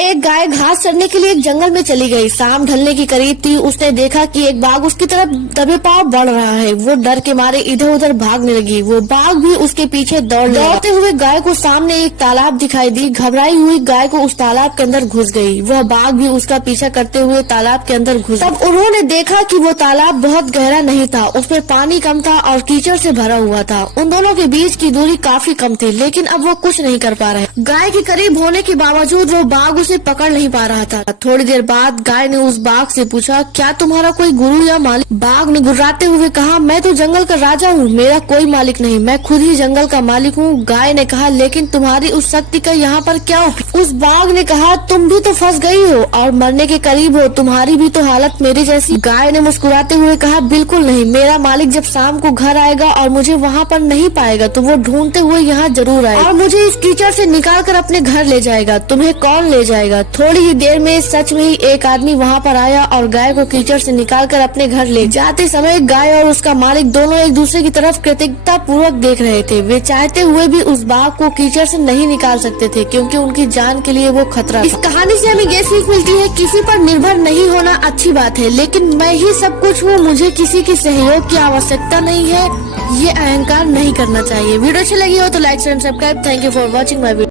एक गाय घास चरने के लिए एक जंगल में चली गई। शाम ढलने की करीब थी। उसने देखा कि एक बाघ उसकी तरफ दबे पांव बढ़ रहा है। वो डर के मारे इधर उधर भागने लगी। वो बाघ भी उसके पीछे दौड़ते हुए गाय को सामने एक तालाब दिखाई दी। घबराई हुई गाय को उस तालाब के अंदर घुस गई। वह बाघ भी उसका पीछा करते हुए तालाब के अंदर घुस। तब उन्होंने देखा कि वो तालाब बहुत गहरा नहीं था, उसमें पानी कम था और कीचड़ से भरा हुआ था। उन दोनों के बीच की दूरी काफी कम थी, लेकिन अब वो कुछ नहीं कर पा रहे। गाय के करीब होने के बावजूद वो बाघ उसे पकड़ नहीं पा रहा था। थोड़ी देर बाद गाय ने उस बाघ से पूछा, क्या तुम्हारा कोई गुरु या मालिक? बाघ ने गुर्राते हुए कहा, मैं तो जंगल का राजा हूँ, मेरा कोई मालिक नहीं, मैं खुद ही जंगल का मालिक हूँ। गाय ने कहा, लेकिन तुम्हारी उस शक्ति का यहाँ पर क्या उपयोग? उस बाघ ने कहा, तुम भी तो फंस गई हो और मरने के करीब हो, तुम्हारी भी तो हालत मेरे जैसी। गाय ने मुस्कुराते हुए कहा, बिल्कुल नहीं, मेरा मालिक जब शाम को घर आएगा और मुझे वहाँ पर नहीं पाएगा तो वो ढूंढते हुए यहाँ जरूर आएगा और मुझे इस कीचड़ से निकाल कर अपने घर ले जाएगा। तुम्हें कौन ले जाएगा? थोड़ी ही देर में सच में ही एक आदमी वहाँ पर आया और गाय को कीचड़ से निकाल कर अपने घर ले जाते समय गाय और उसका मालिक दोनों एक दूसरे की तरफ कृतज्ञता पूर्वक देख रहे थे। वे चाहते हुए भी उस बाघ को कीचड़ से नहीं निकाल सकते थे, क्योंकि उनकी जान के लिए वो खतरा था। इस कहानी से हमें ये सीख मिलती है, किसी पर निर्भर नहीं होना अच्छी बात है, लेकिन मैं ही सब कुछ हूँ, मुझे किसी की सहयोग की आवश्यकता नहीं है, ये अहंकार नहीं करना चाहिए। वीडियो अच्छी लगी हो तो like and subscribe. Thank you for watching my video.